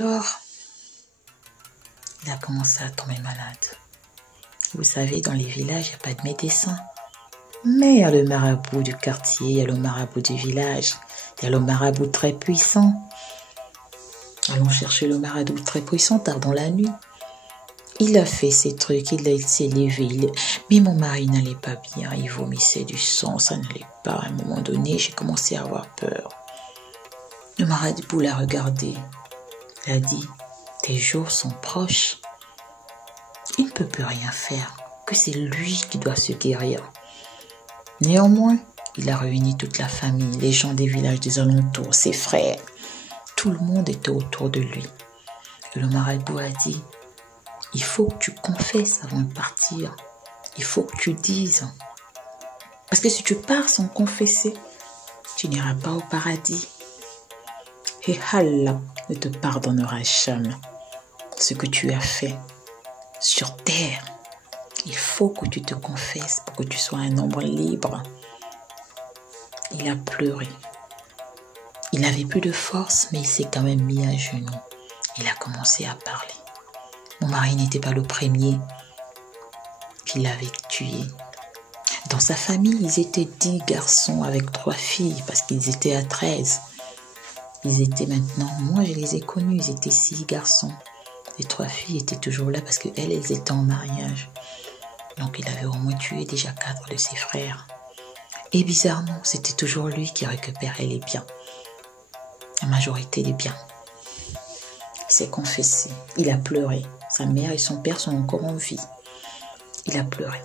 Alors, il a commencé à tomber malade. Vous savez, dans les villages, il n'y a pas de médecin. Mais il y a le marabout du quartier, il y a le marabout du village, il y a le marabout très puissant. Allons chercher le marabout très puissant tard dans la nuit. Il a fait ses trucs, il s'est levé. Mais mon mari n'allait pas bien, il vomissait du sang, ça n'allait pas. À un moment donné, j'ai commencé à avoir peur. Le marabout l'a regardé. Il a dit, tes jours sont proches. Il ne peut plus rien faire, que c'est lui qui doit se guérir. Néanmoins, il a réuni toute la famille, les gens des villages des alentours, ses frères. Tout le monde était autour de lui. Et le marabout a dit, il faut que tu confesses avant de partir. Il faut que tu dises. Parce que si tu pars sans confesser, tu n'iras pas au paradis. Et Allah ne te pardonnera jamais ce que tu as fait sur terre. Il faut que tu te confesses pour que tu sois un homme libre. Il a pleuré. Il n'avait plus de force, mais il s'est quand même mis à genoux. Il a commencé à parler. Mon mari n'était pas le premier qui l'avait tué. Dans sa famille, ils étaient 10 garçons avec 3 filles parce qu'ils étaient à 13. Ils étaient maintenant, moi je les ai connus, ils étaient 6 garçons. Les 3 filles étaient toujours là parce qu'elles étaient en mariage. Donc il avait au moins tué déjà 4 de ses frères. Et bizarrement, c'était toujours lui qui récupérait les biens. La majorité des biens. Il s'est confessé, il a pleuré. Sa mère et son père sont encore en vie. Il a pleuré.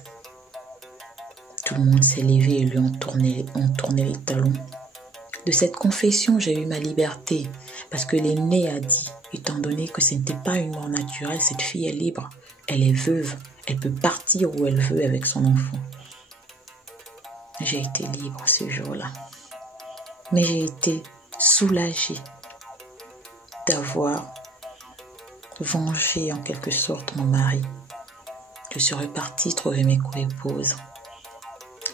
Tout le monde s'est levé et lui ont tourné les talons. De cette confession, j'ai eu ma liberté. Parce que l'aîné a dit, étant donné que ce n'était pas une mort naturelle, cette fille est libre. Elle est veuve. Elle peut partir où elle veut avec son enfant. J'ai été libre ce jour-là. Mais j'ai été soulagée d'avoir vengé en quelque sorte mon mari. Je suis repartie trouver mes co-épouses.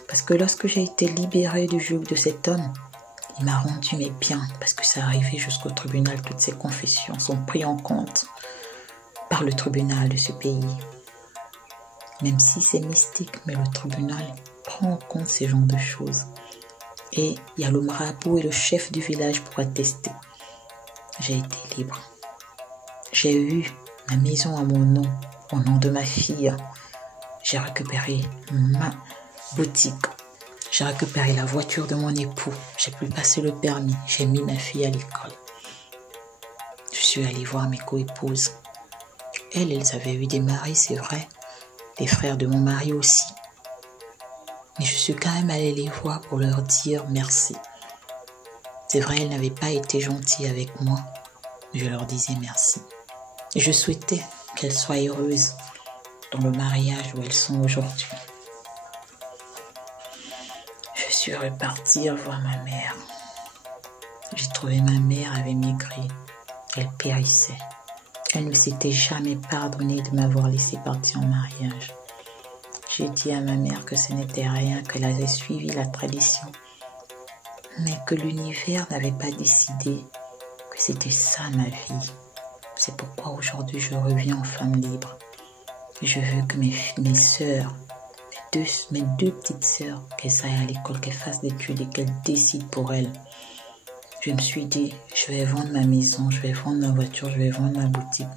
Parce que lorsque j'ai été libérée du joug de cet homme, il m'a rendu mes biens. Parce que ça arrivait jusqu'au tribunal, toutes ces confessions sont prises en compte par le tribunal de ce pays. Même si c'est mystique, mais le tribunal prend en compte ces genres de choses. Et il y a le marabout et le chef du village pour attester. J'ai été libre. J'ai eu ma maison à mon nom, au nom de ma fille. J'ai récupéré ma boutique. J'ai récupéré la voiture de mon époux. J'ai pu passer le permis. J'ai mis ma fille à l'école. Je suis allée voir mes co-épouses. Elles avaient eu des maris, c'est vrai. Les frères de mon mari aussi. Mais je suis quand même allée les voir pour leur dire merci. C'est vrai, elles n'avaient pas été gentilles avec moi. Mais je leur disais merci. Et je souhaitais qu'elles soient heureuses dans le mariage où elles sont aujourd'hui. Je suis repartie voir ma mère. J'ai trouvé ma mère avait maigri. Elle périssait. Elle ne s'était jamais pardonnée de m'avoir laissé partir en mariage. J'ai dit à ma mère que ce n'était rien, qu'elle avait suivi la tradition, mais que l'univers n'avait pas décidé que c'était ça ma vie. C'est pourquoi aujourd'hui je reviens en femme libre. Je veux que mes sœurs, mes deux petites sœurs, qu'elles aillent à l'école, qu'elles fassent des études et qu'elles décident pour elles. Je me suis dit, je vais vendre ma maison, je vais vendre ma voiture, je vais vendre ma boutique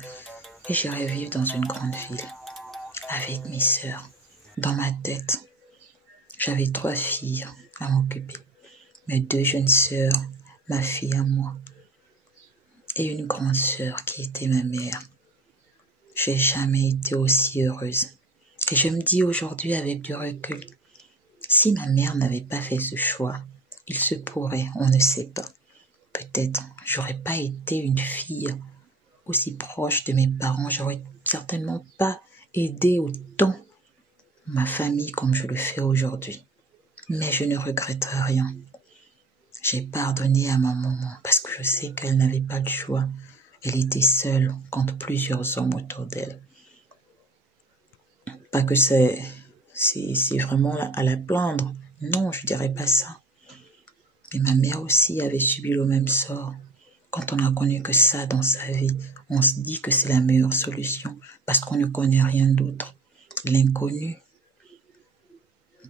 et j'irai vivre dans une grande ville avec mes sœurs. Dans ma tête, j'avais 3 filles à m'occuper. Mes 2 jeunes sœurs, ma fille à moi et une grande sœur qui était ma mère. J'ai jamais été aussi heureuse. Et je me dis aujourd'hui avec du recul, si ma mère n'avait pas fait ce choix, il se pourrait, on ne sait pas. Peut-être j'aurais pas été une fille aussi proche de mes parents, j'aurais certainement pas aidé autant ma famille comme je le fais aujourd'hui. Mais je ne regrette rien. J'ai pardonné à ma maman parce que je sais qu'elle n'avait pas le choix. Elle était seule contre plusieurs hommes autour d'elle. Pas que c'est vraiment à la plaindre. Non, je dirais pas ça. Mais ma mère aussi avait subi le même sort. Quand on n'a connu que ça dans sa vie, on se dit que c'est la meilleure solution parce qu'on ne connaît rien d'autre. L'inconnu,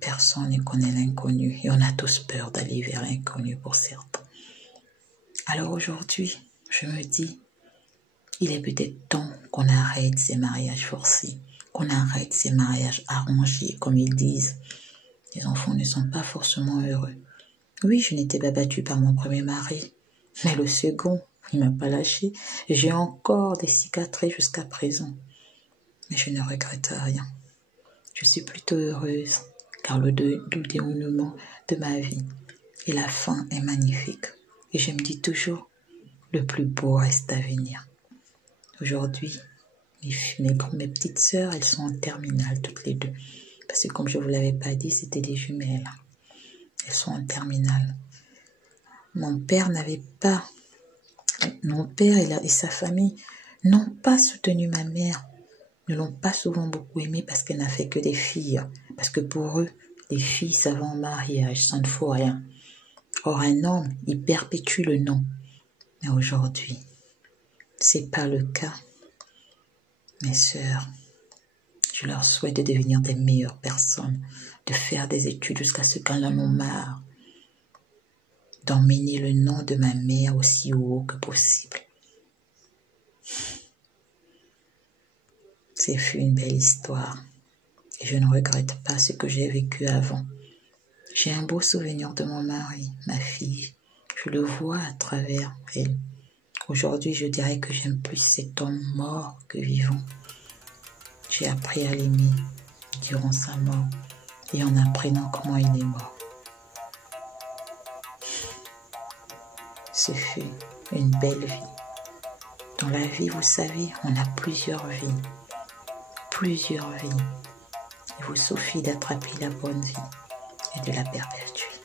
personne ne connaît l'inconnu et on a tous peur d'aller vers l'inconnu pour certains. Alors aujourd'hui, je me dis, il est peut-être temps qu'on arrête ces mariages forcés, qu'on arrête ces mariages arrangés, comme ils disent. Les enfants ne sont pas forcément heureux. Oui, je n'étais pas battue par mon premier mari, mais le second, il m'a pas lâché. J'ai encore des cicatrices jusqu'à présent. Mais je ne regrette rien. Je suis plutôt heureuse, car le dénouement de ma vie et la fin est magnifique. Et je me dis toujours, le plus beau reste à venir. Aujourd'hui, mes petites sœurs, elles sont en terminale, toutes les deux. Parce que comme je ne vous l'avais pas dit, c'était des jumelles. Elles sont en terminale. Mon père et sa famille n'ont pas soutenu ma mère, ne l'ont pas souvent beaucoup aimée parce qu'elle n'a fait que des filles. Parce que pour eux, les filles, ça va en mariage, ça ne faut rien. Or, un homme, il perpétue le nom. Mais aujourd'hui, c'est pas le cas. Mes sœurs, je leur souhaite de devenir des meilleures personnes, de faire des études jusqu'à ce qu'elles en ont marre, d'emmener le nom de ma mère aussi haut que possible. C'est fut une belle histoire et je ne regrette pas ce que j'ai vécu avant. J'ai un beau souvenir de mon mari, ma fille. Je le vois à travers elle. Aujourd'hui, je dirais que j'aime plus cet homme mort que vivant. J'ai appris à l'aimer durant sa mort et en apprenant comment il est mort. Ce fut une belle vie. Dans la vie, vous savez, on a plusieurs vies. Plusieurs vies. Il vous suffit d'attraper la bonne vie et de la perpétuer.